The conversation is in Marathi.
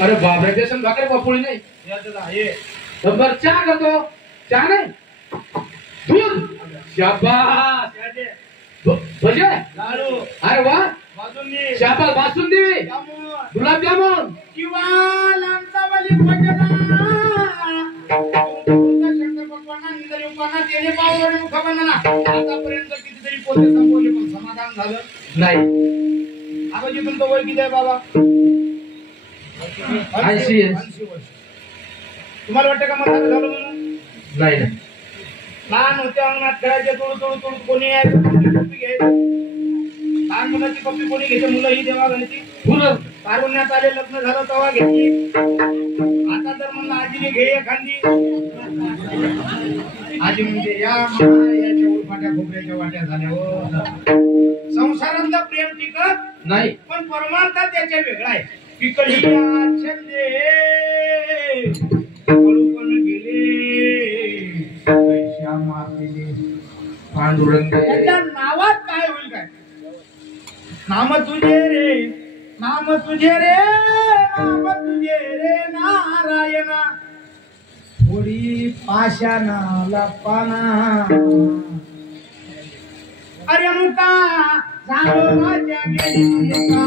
अरे बापरे बेसन भाकर पोळी नाही नंबर चहा करतो चहा नाही दूध शाबास भजे अरे वा शाबास बासुंदी गुलाबजामुन किंवा लांचावाली भोजना शंकर भगवाना इंद्र युगाना तेने पावले मुखबंधना आतापर्यंत कितीतरी पोते संपवले पण समाधान झालं नाही आबाजी तुमचं वय किती आहे बाबा 80 तुम्हाला वाटतं का म्हातारं झालं म्हणून नाही लहान होते अंगणात खेळायचे तोडून कोणी यायचं कॉपी घ्यायचं लहान मुलाची कॉपी कोणी घ्यायची मुलं ही देवा घालायची फुलं तारुण्यात आले लग्न झालं तेव्हा घ्यायची आता तर म्हणलं आजीने घे एखादी आजी म्हणजे याच्या उरफाट्या खोबऱ्याच्या वाट्या झाल्या हो संसारातलं प्रेम टिकत नाही पण परमार्थ त्याच्या वेगळा आहे पिकली छंदे पळून गेले श्यामा गेले पांडुरंग त्याच्या नावात काय होईल काय नाम तुझे रे नाम तुझे रे नाम तुझे रे नारायणा थोडी पाशाना लपाना अरे मुका सांगो माझ्या गेली